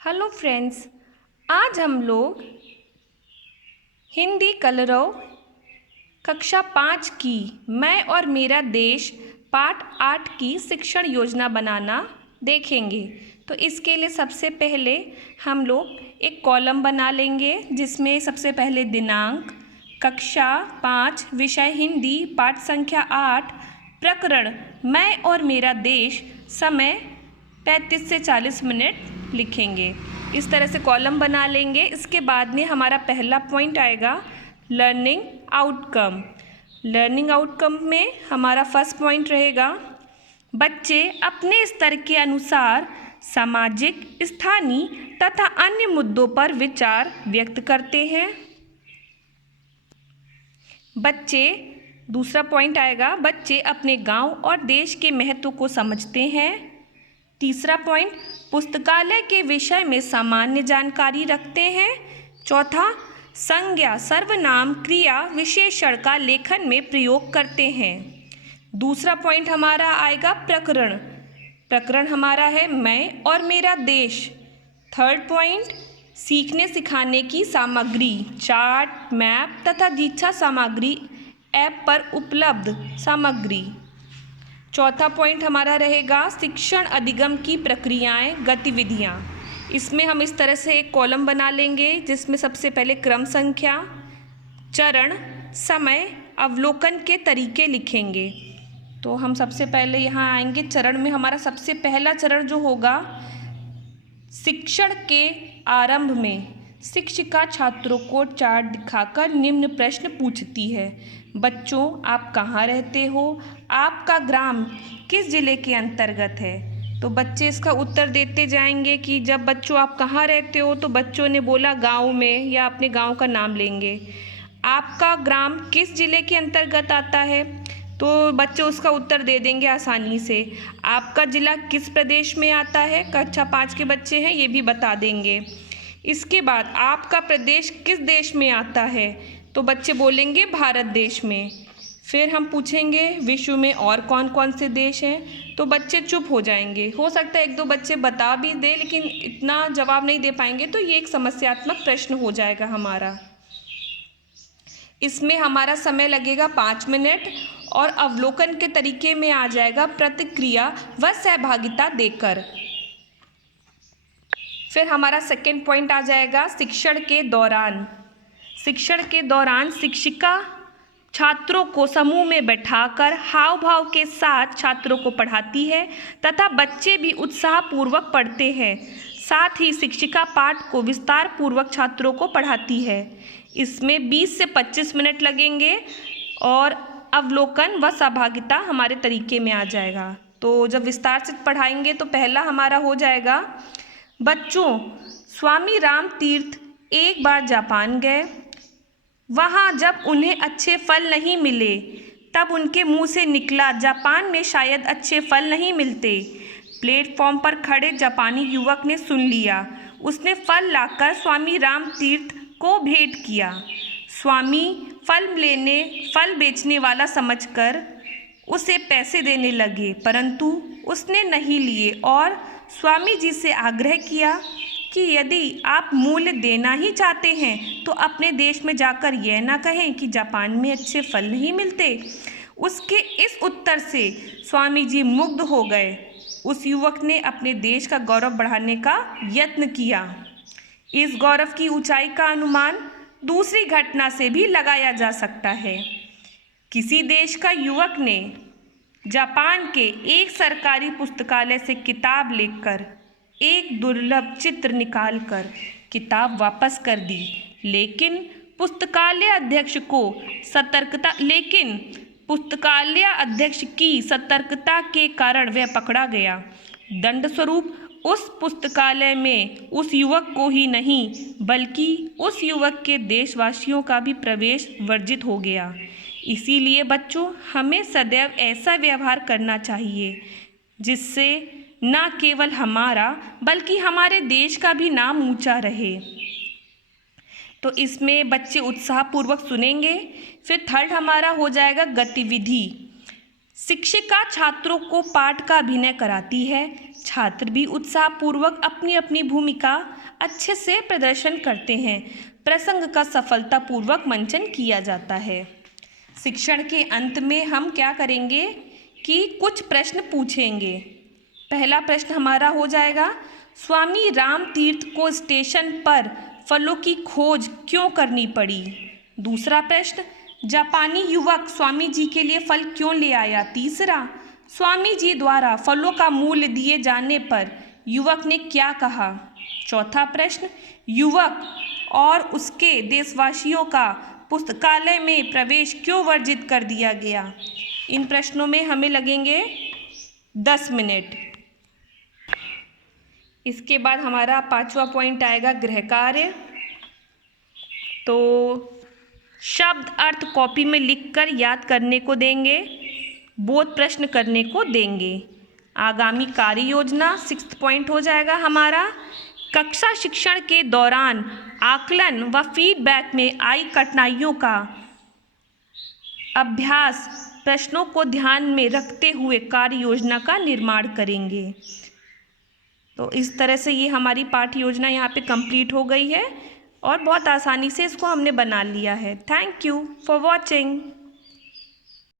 Hello friends, आज हम लोग हिंदी कलरव कक्षा 5 की मैं और मेरा देश पाठ 8 की शिक्षण योजना बनाना देखेंगे। तो इसके लिए सबसे पहले हम लोग एक कॉलम बना लेंगे जिसमें सबसे पहले दिनांक, कक्षा 5, विषय हिंदी, पाठ संख्या 8, प्रकरण मैं और मेरा देश, समय 35 से 40 मिनट लिखेंगे। इस तरह से कॉलम बना लेंगे। इसके बाद में हमारा पहला पॉइंट आएगा लर्निंग आउटकम। लर्निंग आउटकम में हमारा फर्स्ट पॉइंट रहेगा बच्चे अपने स्तर के अनुसार सामाजिक, स्थानीय तथा अन्य मुद्दों पर विचार व्यक्त करते हैं। दूसरा पॉइंट आएगा बच्चे अपने गांव और देश के महत्व को समझते हैं। तीसरा पॉइंट पुस्तकालय के विषय में सामान्य जानकारी रखते हैं। चौथा संज्ञा, सर्वनाम, क्रिया, विशेषण का लेखन में प्रयोग करते हैं। दूसरा पॉइंट हमारा आएगा प्रकरण हमारा है मैं और मेरा देश। थर्ड पॉइंट सीखने सिखाने की सामग्री, चार्ट, मैप तथा दीक्षा सामग्री, ऐप पर उपलब्ध सामग्री। चौथा पॉइंट हमारा रहेगा शिक्षण अधिगम की प्रक्रियाएं, गतिविधियां। इसमें हम इस तरह से एक कॉलम बना लेंगे जिसमें सबसे पहले क्रम संख्या, चरण, समय, अवलोकन के तरीके लिखेंगे। तो हम सबसे पहले यहाँ आएंगे चरण में। हमारा सबसे पहला चरण जो होगा शिक्षण के आरंभ में शिक्षिका छात्रों को चार्ट दिखाकर निम्न प्रश्न पूछती है। बच्चों, आप कहाँ रहते हो? आपका ग्राम किस जिले के अंतर्गत है? तो बच्चे इसका उत्तर देते जाएंगे कि जब बच्चों आप कहाँ रहते हो तो बच्चों ने बोला गांव में, या अपने गांव का नाम लेंगे। आपका ग्राम किस जिले के अंतर्गत आता है? तो बच्चे उसका उत्तर दे देंगे आसानी से। आपका जिला किस प्रदेश में आता है? कक्षा 5 के बच्चे हैं, ये भी बता देंगे। इसके बाद आपका प्रदेश किस देश में आता है? तो बच्चे बोलेंगे भारत देश में। फिर हम पूछेंगे विश्व में और कौन कौन से देश हैं? तो बच्चे चुप हो जाएंगे। हो सकता है एक दो बच्चे बता भी दे लेकिन इतना जवाब नहीं दे पाएंगे, तो ये एक समस्यात्मक प्रश्न हो जाएगा हमारा। इसमें हमारा समय लगेगा 5 मिनट और अवलोकन के तरीके में आ जाएगा प्रतिक्रिया व सहभागिता देकर। फिर हमारा सेकेंड पॉइंट आ जाएगा शिक्षण के दौरान शिक्षिका छात्रों को समूह में बैठाकर हाव भाव के साथ छात्रों को पढ़ाती है तथा बच्चे भी उत्साहपूर्वक पढ़ते हैं। साथ ही शिक्षिका पाठ को विस्तार पूर्वक छात्रों को पढ़ाती है। इसमें 20 से 25 मिनट लगेंगे और अवलोकन व सहभागिता हमारे तरीके में आ जाएगा। तो जब विस्तार से पढ़ाएंगे तो पहला हमारा हो जाएगा बच्चों, स्वामी राम तीर्थ एक बार जापान गए। वहाँ जब उन्हें अच्छे फल नहीं मिले तब उनके मुंह से निकला जापान में शायद अच्छे फल नहीं मिलते। प्लेटफॉर्म पर खड़े जापानी युवक ने सुन लिया। उसने फल लाकर स्वामी राम तीर्थ को भेंट किया। स्वामी फल बेचने वाला समझकर उसे पैसे देने लगे, परंतु उसने नहीं लिए और स्वामी जी से आग्रह किया कि यदि आप मूल्य देना ही चाहते हैं तो अपने देश में जाकर यह ना कहें कि जापान में अच्छे फल नहीं मिलते। उसके इस उत्तर से स्वामी जी मुग्ध हो गए। उस युवक ने अपने देश का गौरव बढ़ाने का यत्न किया। इस गौरव की ऊंचाई का अनुमान दूसरी घटना से भी लगाया जा सकता है। किसी देश का युवक ने जापान के एक सरकारी पुस्तकालय से किताब लेकर एक दुर्लभ चित्र निकालकर किताब वापस कर दी, लेकिन पुस्तकालय अध्यक्ष की सतर्कता के कारण वह पकड़ा गया। दंड स्वरूप उस पुस्तकालय में उस युवक को ही नहीं बल्कि उस युवक के देशवासियों का भी प्रवेश वर्जित हो गया। इसीलिए बच्चों, हमें सदैव ऐसा व्यवहार करना चाहिए जिससे न केवल हमारा बल्कि हमारे देश का भी नाम ऊंचा रहे। तो इसमें बच्चे उत्साहपूर्वक सुनेंगे। फिर थर्ड हमारा हो जाएगा गतिविधि। शिक्षिका छात्रों को पाठ का अभिनय कराती है। छात्र भी उत्साहपूर्वक अपनी अपनी भूमिका अच्छे से प्रदर्शन करते हैं। प्रसंग का सफलतापूर्वक मंचन किया जाता है। शिक्षण के अंत में हम क्या करेंगे कि कुछ प्रश्न पूछेंगे। पहला प्रश्न हमारा हो जाएगा, स्वामी रामतीर्थ को स्टेशन पर फलों की खोज क्यों करनी पड़ी। दूसरा प्रश्न, जापानी युवक स्वामी जी के लिए फल क्यों ले आया। तीसरा, स्वामी जी द्वारा फलों का मूल्य दिए जाने पर युवक ने क्या कहा। चौथा प्रश्न, युवक और उसके देशवासियों का पुस्तकालय में प्रवेश क्यों वर्जित कर दिया गया। इन प्रश्नों में हमें लगेंगे 10 मिनट। इसके बाद हमारा 5वां पॉइंट आएगा गृह कार्य। तो शब्द अर्थ कॉपी में लिखकर याद करने को देंगे, बोध प्रश्न करने को देंगे। आगामी कार्य योजना 6th पॉइंट हो जाएगा हमारा, कक्षा शिक्षण के दौरान आकलन व फीडबैक में आई कठिनाइयों का अभ्यास प्रश्नों को ध्यान में रखते हुए कार्य योजना का निर्माण करेंगे। तो इस तरह से ये हमारी पाठ्य योजना यहाँ पे कंप्लीट हो गई है और बहुत आसानी से इसको हमने बना लिया है। Thank you for watching.